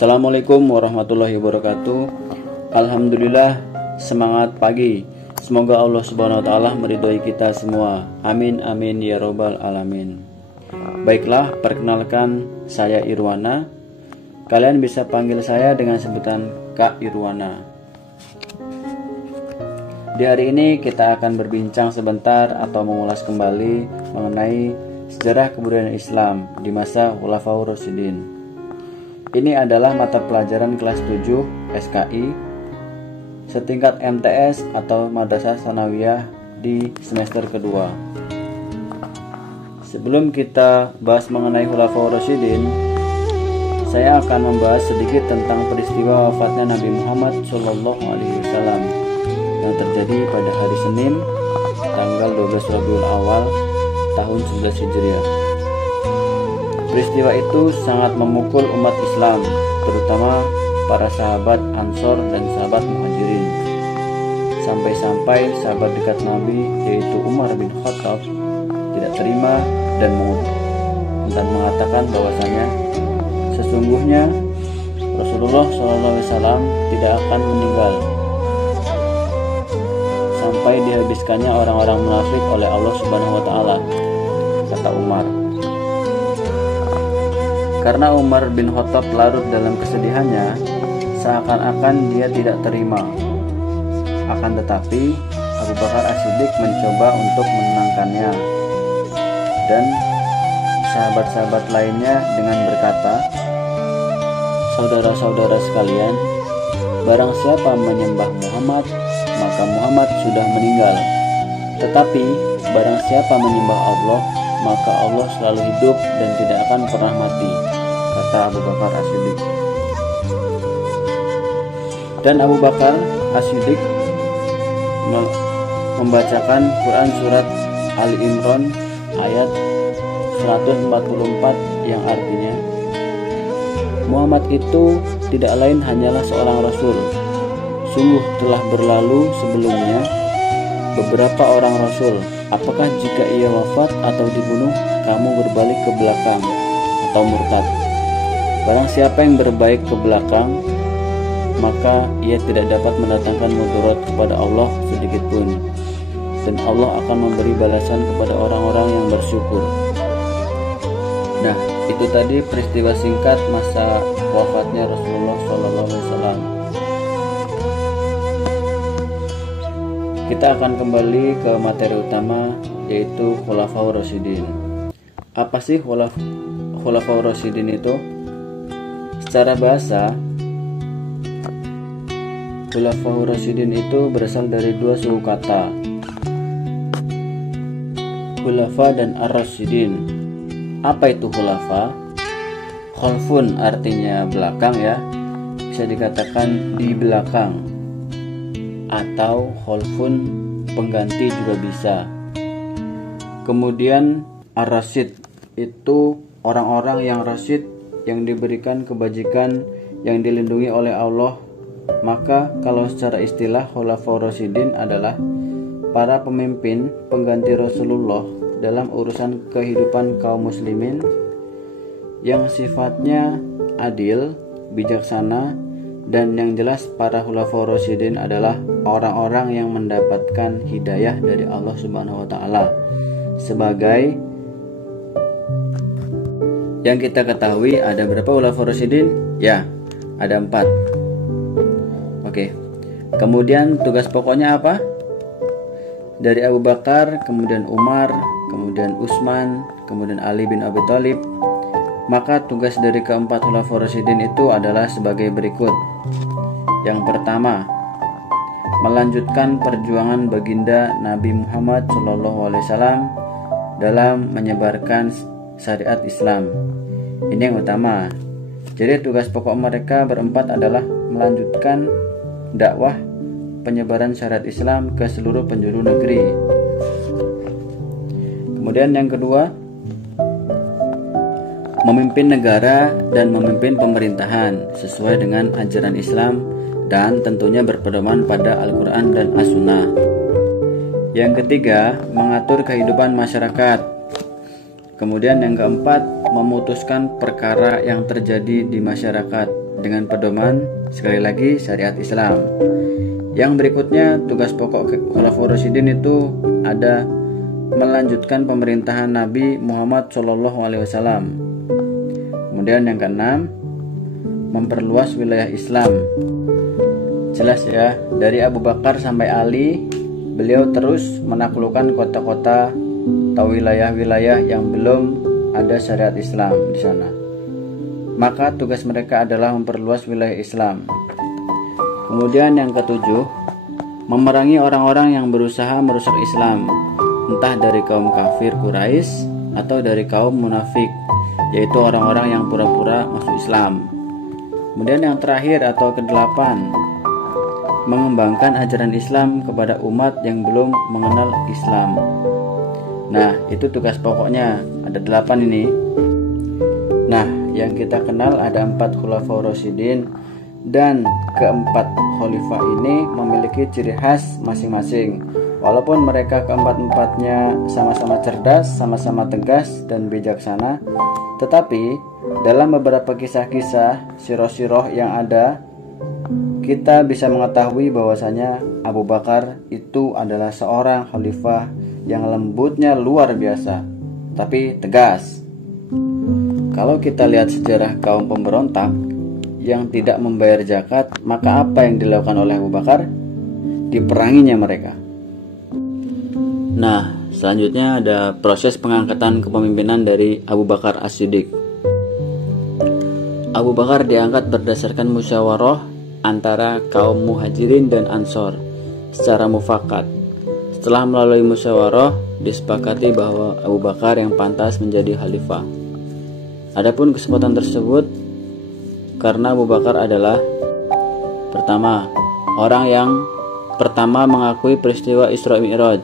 Assalamualaikum warahmatullahi wabarakatuh. Alhamdulillah, semangat pagi. Semoga Allah Subhanahu wa taala meridhoi kita semua. Amin amin ya robbal alamin. Baiklah, perkenalkan saya Irwana. Kalian bisa panggil saya dengan sebutan Kak Irwana. Di hari ini kita akan berbincang sebentar atau mengulas kembali mengenai sejarah kebudayaan Islam di masa Khulafaur Rasyidin. Ini adalah mata pelajaran kelas 7 SKI setingkat MTS atau Madrasah Tsanawiyah di semester kedua. Sebelum kita bahas mengenai Khulafaur Rasyidin, saya akan membahas sedikit tentang peristiwa wafatnya Nabi Muhammad SAW yang terjadi pada hari Senin tanggal 12 Rabiul Awal tahun 11 Hijriah. Peristiwa itu sangat memukul umat Islam, terutama para sahabat Ansor dan sahabat Muhajirin. Sampai-sampai sahabat dekat Nabi, yaitu Umar bin Khattab, tidak terima dan mengatakan bahwasanya sesungguhnya Rasulullah SAW tidak akan meninggal sampai dihabiskannya orang-orang munafik oleh Allah Subhanahu wa taala, kata Umar. Karena Umar bin Khattab larut dalam kesedihannya, seakan-akan dia tidak terima. Akan tetapi, Abu Bakar As-Siddiq mencoba untuk menenangkannya. Dan sahabat-sahabat lainnya dengan berkata, "Saudara-saudara sekalian, barang siapa menyembah Muhammad, maka Muhammad sudah meninggal. Tetapi, barang siapa menyembah Allah, maka Allah selalu hidup dan tidak akan pernah mati," kata Abu Bakar As-Siddiq. Dan Abu Bakar As-Siddiq membacakan Quran surat Ali Imran ayat 144 yang artinya, "Muhammad itu tidak lain hanyalah seorang rasul. Sungguh telah berlalu sebelumnya beberapa orang rasul. Apakah jika ia wafat atau dibunuh, kamu berbalik ke belakang atau murtad? Barang siapa yang berbaik ke belakang, maka ia tidak dapat mendatangkan mudarat kepada Allah sedikit pun, dan Allah akan memberi balasan kepada orang-orang yang bersyukur." Nah, itu tadi peristiwa singkat masa wafatnya Rasulullah SAW. Kita akan kembali ke materi utama, yaitu Khulafaur Rasyidin. Apa sih Khulafaur Rasyidin itu? Secara bahasa, Khulafaur Rasyidin itu berasal dari dua suku kata, Khulafa dan Ar-Rasyidin. Apa itu khulafa? Khalfun artinya belakang ya, bisa dikatakan di belakang, atau khalfun pengganti juga bisa. Kemudian Ar-Rasyid itu orang-orang yang rasyid, yang diberikan kebajikan, yang dilindungi oleh Allah. Maka kalau secara istilah, Khulafaur Rasyidin adalah para pemimpin pengganti Rasulullah dalam urusan kehidupan kaum muslimin yang sifatnya adil, bijaksana, dan yang jelas para Khulafaur Rasyidin adalah orang-orang yang mendapatkan hidayah dari Allah Subhanahu wa taala. Sebagai yang kita ketahui, ada berapa Khulafaur Rasyidin? Ya, ada 4. Oke. Kemudian tugas pokoknya apa? Dari Abu Bakar, kemudian Umar, kemudian Utsman, kemudian Ali bin Abi Thalib. Maka tugas dari keempat Khulafaur Rasyidin itu adalah sebagai berikut. Yang pertama, melanjutkan perjuangan baginda Nabi Muhammad SAW dalam menyebarkan syariat Islam. Ini yang utama. Jadi tugas pokok mereka berempat adalah melanjutkan dakwah penyebaran syariat Islam ke seluruh penjuru negeri. Kemudian yang kedua, memimpin negara dan memimpin pemerintahan sesuai dengan ajaran Islam dan tentunya berpedoman pada Al-Quran dan As-Sunnah. Yang ketiga, mengatur kehidupan masyarakat. Kemudian yang keempat, memutuskan perkara yang terjadi di masyarakat dengan pedoman sekali lagi syariat Islam. Yang berikutnya, tugas pokok Khulafaur Rasyidin itu ada melanjutkan pemerintahan Nabi Muhammad SAW. Kemudian yang keenam, memperluas wilayah Islam. Jelas ya, dari Abu Bakar sampai Ali, beliau terus menaklukkan kota-kota atau wilayah-wilayah yang belum ada syariat Islam di sana. Maka tugas mereka adalah memperluas wilayah Islam. Kemudian yang ketujuh, memerangi orang-orang yang berusaha merusak Islam, entah dari kaum kafir Quraisy atau dari kaum munafik, yaitu orang-orang yang pura-pura masuk Islam. Kemudian yang terakhir atau kedelapan, mengembangkan ajaran Islam kepada umat yang belum mengenal Islam. Nah, itu tugas pokoknya, ada 8 ini. Nah, yang kita kenal ada 4 Khulafaur Rasyidin, dan keempat khalifah ini memiliki ciri khas masing-masing. Walaupun mereka keempat-empatnya sama-sama cerdas, sama-sama tegas dan bijaksana, tetapi dalam beberapa kisah-kisah siroh-siroh yang ada, kita bisa mengetahui bahwasanya Abu Bakar itu adalah seorang khalifah yang lembutnya luar biasa, tapi tegas. Kalau kita lihat sejarah kaum pemberontak yang tidak membayar zakat, maka apa yang dilakukan oleh Abu Bakar? Diperanginya mereka. Nah, selanjutnya ada proses pengangkatan kepemimpinan dari Abu Bakar As-Siddiq. Abu Bakar diangkat berdasarkan musyawarah antara kaum Muhajirin dan Ansor secara mufakat. Setelah melalui musyawarah, disepakati bahwa Abu Bakar yang pantas menjadi khalifah. Adapun kesempatan tersebut karena Abu Bakar adalah pertama, orang yang pertama mengakui peristiwa Isra Mi'raj.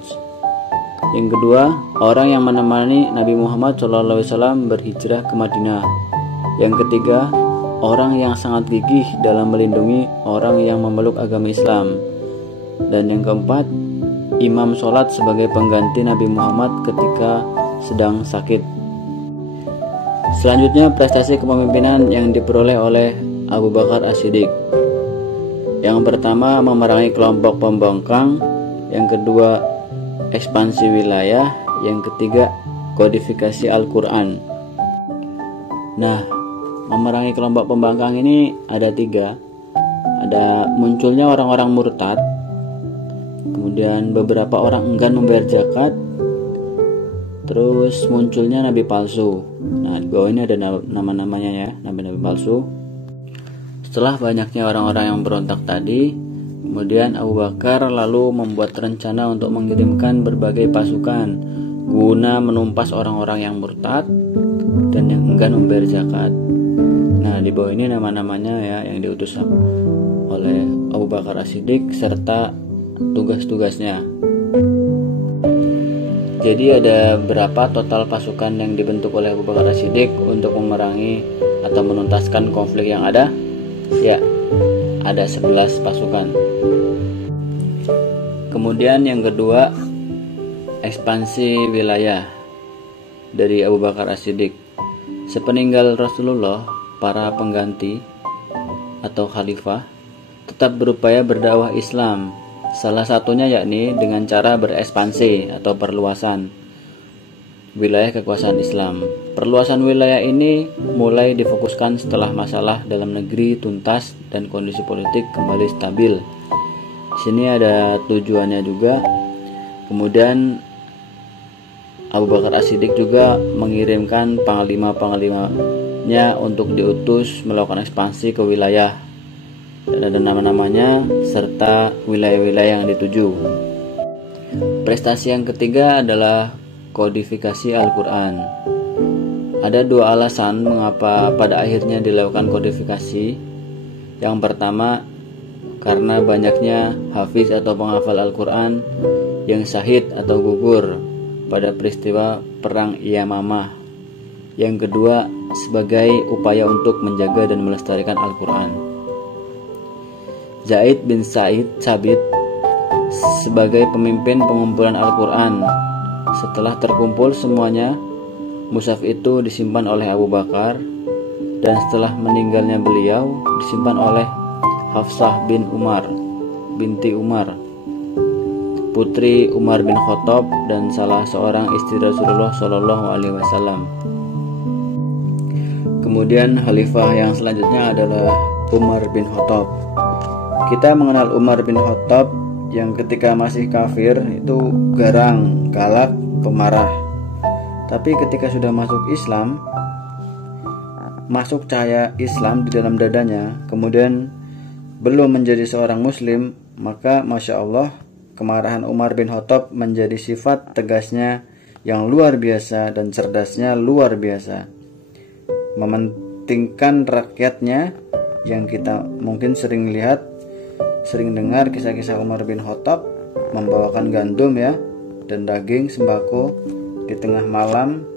Yang kedua, orang yang menemani Nabi Muhammad SAW berhijrah ke Madinah. Yang ketiga, orang yang sangat gigih dalam melindungi orang yang memeluk agama Islam. Dan yang keempat, imam sholat sebagai pengganti Nabi Muhammad ketika sedang sakit. Selanjutnya, prestasi kepemimpinan yang diperoleh oleh Abu Bakar As-Siddiq. Yang pertama, memerangi kelompok pembangkang. Yang kedua, ekspansi wilayah. Yang ketiga, kodifikasi Al-Quran. Nah, memerangi kelompok pembangkang ini ada 3. Ada munculnya orang-orang murtad, kemudian beberapa orang enggan membayar zakat, terus munculnya nabi palsu. Nah, di bawah ini ada nama-namanya ya, nabi-nabi palsu. Setelah banyaknya orang-orang yang berontak tadi, kemudian Abu Bakar lalu membuat rencana untuk mengirimkan berbagai pasukan guna menumpas orang-orang yang murtad dan yang enggan membayar zakat. Nah, di bawah ini nama-namanya ya yang diutus oleh Abu Bakar As-Siddiq serta tugas-tugasnya. Jadi ada berapa total pasukan yang dibentuk oleh Abu Bakar As-Siddiq untuk memerangi atau menuntaskan konflik yang ada? Ya, ada 11 pasukan. Kemudian yang kedua, ekspansi wilayah dari Abu Bakar As-Siddiq. Sepeninggal Rasulullah, para pengganti atau khalifah tetap berupaya berdakwah Islam. Salah satunya yakni dengan cara berekspansi atau perluasan wilayah kekuasaan Islam. Perluasan wilayah ini mulai difokuskan setelah masalah dalam negeri tuntas dan kondisi politik kembali stabil. Di sini ada tujuannya juga. Kemudian Abu Bakar As-Siddiq juga mengirimkan panglima-panglimanya untuk diutus melakukan ekspansi ke wilayah. Dan ada nama-namanya serta wilayah-wilayah yang dituju. Prestasi yang ketiga adalah kodifikasi Al-Quran. Ada 2 alasan mengapa pada akhirnya dilakukan kodifikasi. Yang pertama, karena banyaknya hafiz atau penghafal Al-Quran yang syahid atau gugur pada peristiwa Perang Yamamah. Yang kedua, sebagai upaya untuk menjaga dan melestarikan Al-Quran. Zaid bin Sabit sebagai pemimpin pengumpulan Al-Quran. Setelah terkumpul semuanya, mushaf itu disimpan oleh Abu Bakar. dan setelah meninggalnya beliau disimpan oleh Hafsah binti Umar, putri Umar bin Khattab dan salah seorang istri Rasulullah Shallallahu Alaihi Wasallam. Kemudian khalifah yang selanjutnya adalah Umar bin Khattab. Kita mengenal Umar bin Khattab yang ketika masih kafir itu garang, galak, pemarah. Tapi ketika sudah masuk Islam, masuk cahaya Islam di dalam dadanya, kemudian belum menjadi seorang muslim, maka Masya Allah, kemarahan Umar bin Khattab menjadi sifat tegasnya yang luar biasa dan cerdasnya luar biasa. Mementingkan rakyatnya, yang kita mungkin sering lihat, sering dengar kisah-kisah Umar bin Khattab membawakan gandum ya dan daging sembako di tengah malam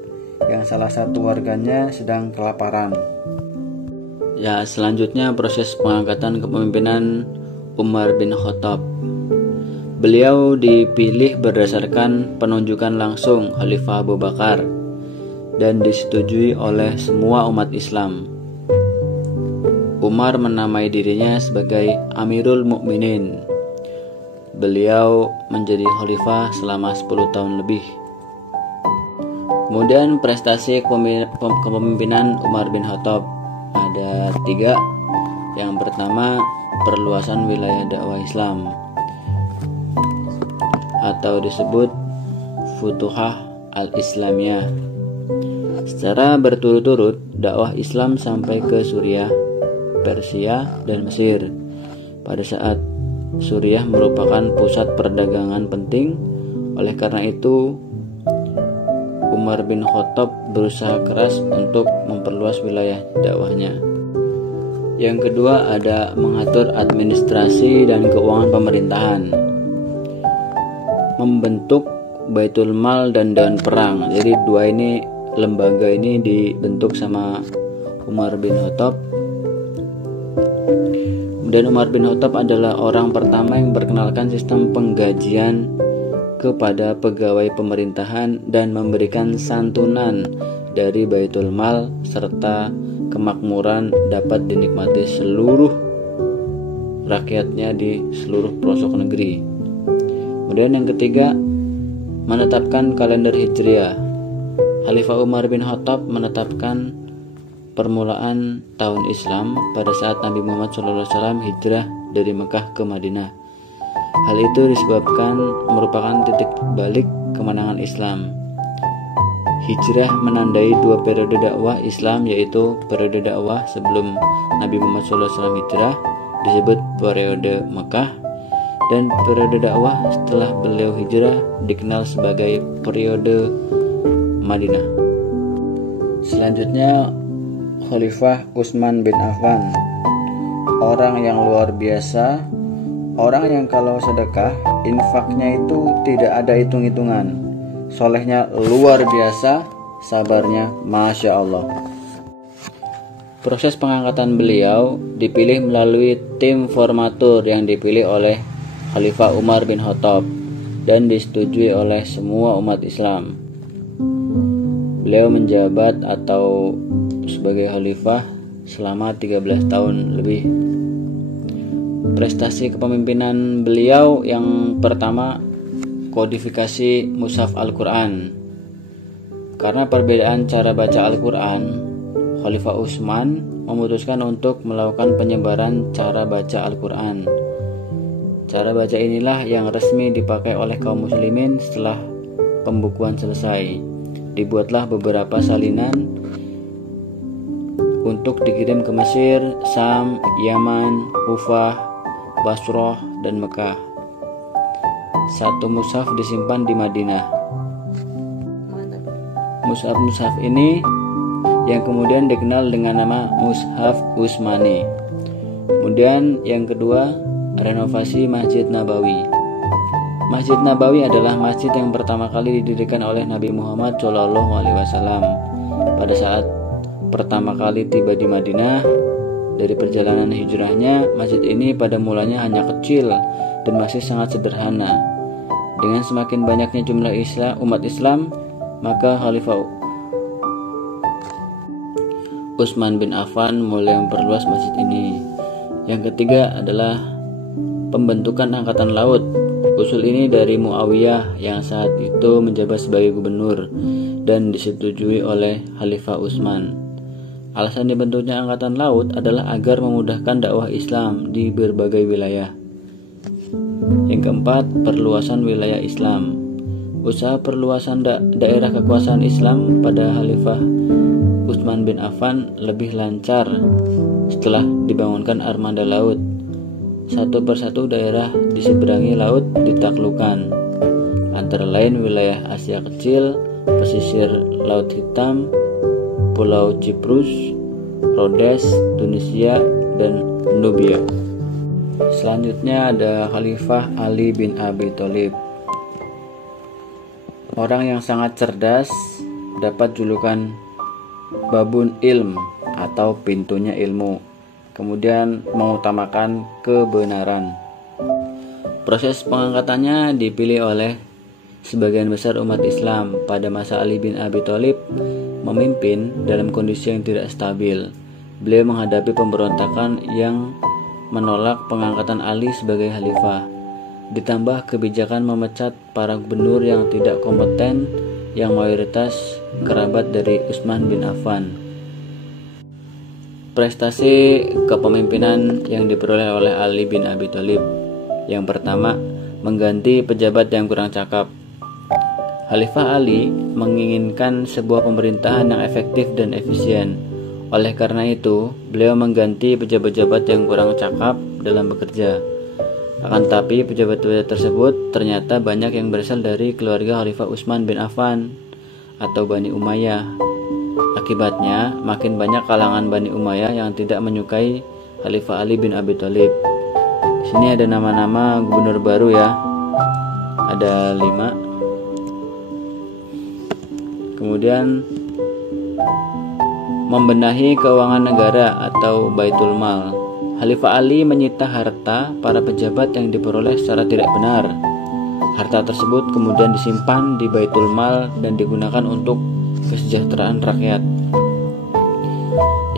yang salah satu warganya sedang kelaparan. Ya, selanjutnya proses pengangkatan kepemimpinan Umar bin Khattab. Beliau dipilih berdasarkan penunjukan langsung Khalifah Abu Bakar dan disetujui oleh semua umat Islam. Umar menamai dirinya sebagai Amirul Mukminin. Beliau menjadi khalifah selama 10 tahun lebih. Kemudian prestasi kepemimpinan Umar bin Khattab ada 3. Yang pertama, perluasan wilayah dakwah Islam atau disebut Futuhah al-Islamiyah. Secara berturut-turut dakwah Islam sampai ke Suriah, Persia, dan Mesir. Pada saat Suriah merupakan pusat perdagangan penting, oleh karena itu Umar bin Khattab berusaha keras untuk memperluas wilayah dakwahnya. Yang kedua ada mengatur administrasi dan keuangan pemerintahan, membentuk Baitul Mal dan Dewan Perang. Jadi 2 lembaga ini dibentuk sama Umar bin Khattab. Dan Umar bin Khattab adalah orang pertama yang memperkenalkan sistem penggajian kepada pegawai pemerintahan dan memberikan santunan dari Baitul Mal serta kemakmuran dapat dinikmati seluruh rakyatnya di seluruh pelosok negeri. Kemudian yang ketiga, menetapkan kalender Hijriah. Khalifah Umar bin Khattab menetapkan permulaan tahun Islam pada saat Nabi Muhammad SAW hijrah dari Mekah ke Madinah. Hal itu disebabkan merupakan titik balik kemenangan Islam. Hijrah menandai 2 periode dakwah Islam, yaitu periode dakwah sebelum Nabi Muhammad SAW hijrah disebut periode Mekah, dan periode dakwah setelah beliau hijrah dikenal sebagai periode Madinah. Selanjutnya Khalifah Utsman bin Affan, orang yang luar biasa, orang yang kalau sedekah infaknya itu tidak ada hitung-hitungan, solehnya luar biasa, sabarnya Masya Allah. Proses pengangkatan beliau dipilih melalui tim formatur yang dipilih oleh Khalifah Umar bin Khattab dan disetujui oleh semua umat Islam. Beliau menjabat atau sebagai khalifah selama 13 tahun lebih. Prestasi kepemimpinan beliau yang pertama, kodifikasi Mushaf Al-Quran. Karena perbedaan cara baca Al-Quran, Khalifah Utsman memutuskan untuk melakukan penyebaran cara baca Al-Quran. Cara baca inilah yang resmi dipakai oleh kaum muslimin setelah pembukuan selesai. Dibuatlah beberapa salinan untuk dikirim ke Mesir, Sam, Yaman, Kufah, Basrah, dan Mekah. 1 mushaf disimpan di Madinah. Mushaf ini yang kemudian dikenal dengan nama Mushaf Utsmani. Kemudian yang kedua, renovasi Masjid Nabawi. Masjid Nabawi adalah masjid yang pertama kali didirikan oleh Nabi Muhammad SAW. Pada saat pertama kali tiba di Madinah dari perjalanan hijrahnya, masjid ini pada mulanya hanya kecil dan masih sangat sederhana. Dengan semakin banyaknya jumlah umat Islam, maka Utsman bin Affan mulai memperluas masjid ini. Yang ketiga adalah pembentukan angkatan laut. Usul ini dari Muawiyah yang saat itu menjabat sebagai gubernur dan disetujui oleh Khalifah Utsman. Alasan dibentuknya angkatan laut adalah agar memudahkan dakwah Islam di berbagai wilayah. Yang keempat, perluasan wilayah Islam. Usaha perluasan daerah kekuasaan Islam pada Khalifah Utsman bin Affan lebih lancar setelah dibangunkan armada laut. Satu persatu daerah di seberangi laut ditaklukkan, antara lain wilayah Asia Kecil, pesisir Laut Hitam, Pulau Cyprus, Rhodes, Tunisia, dan Nubia. Selanjutnya ada Khalifah Ali bin Abi Thalib. Orang yang sangat cerdas, dapat julukan Babun Ilm atau pintunya ilmu. Kemudian mengutamakan kebenaran. Proses pengangkatannya dipilih oleh sebagian besar umat Islam pada masa Ali bin Abi Thalib memimpin dalam kondisi yang tidak stabil. Beliau menghadapi pemberontakan yang menolak pengangkatan Ali sebagai khalifah. Ditambah kebijakan memecat para gubernur yang tidak kompeten yang mayoritas kerabat dari Utsman bin Affan. Prestasi kepemimpinan yang diperoleh oleh Ali bin Abi Thalib. Yang pertama, mengganti pejabat yang kurang cakap. Khalifah Ali menginginkan sebuah pemerintahan yang efektif dan efisien. Oleh karena itu, beliau mengganti pejabat-pejabat yang kurang cakap dalam bekerja. Akan tetapi, pejabat-pejabat tersebut ternyata banyak yang berasal dari keluarga Khalifah Utsman bin Affan atau Bani Umayyah. Akibatnya, makin banyak kalangan Bani Umayyah yang tidak menyukai Khalifah Ali bin Abi Thalib. Di sini ada nama-nama gubernur baru ya. Ada 5. Kemudian membenahi keuangan negara atau Baitul Mal. Khalifah Ali menyita harta para pejabat yang diperoleh secara tidak benar. Harta tersebut kemudian disimpan di Baitul Mal dan digunakan untuk kesejahteraan rakyat.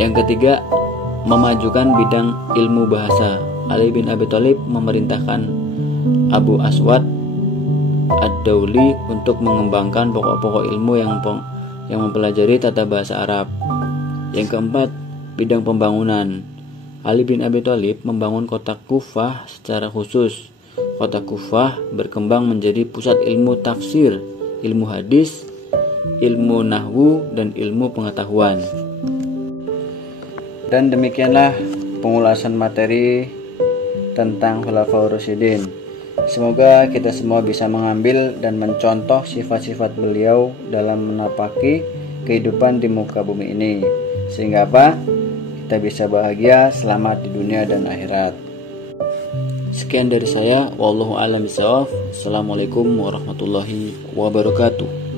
Yang ketiga, memajukan bidang ilmu bahasa. Ali bin Abi Thalib memerintahkan Abu Aswad Ad-Dauli untuk mengembangkan pokok-pokok ilmu yang mempelajari tata bahasa Arab. Yang keempat, bidang pembangunan. Ali bin Abi Thalib membangun kota Kufah secara khusus. Kota Kufah berkembang menjadi pusat ilmu tafsir, ilmu hadis, ilmu nahwu, dan ilmu pengetahuan. Dan demikianlah pengulasan materi tentang Khulafaur Rasyidin. Semoga kita semua bisa mengambil dan mencontoh sifat-sifat beliau dalam menapaki kehidupan di muka bumi ini, sehingga apa? Kita bisa bahagia, selamat di dunia dan akhirat. Sekian dari saya, wallahu a'lam bishawab. Assalamualaikum warahmatullahi wabarakatuh.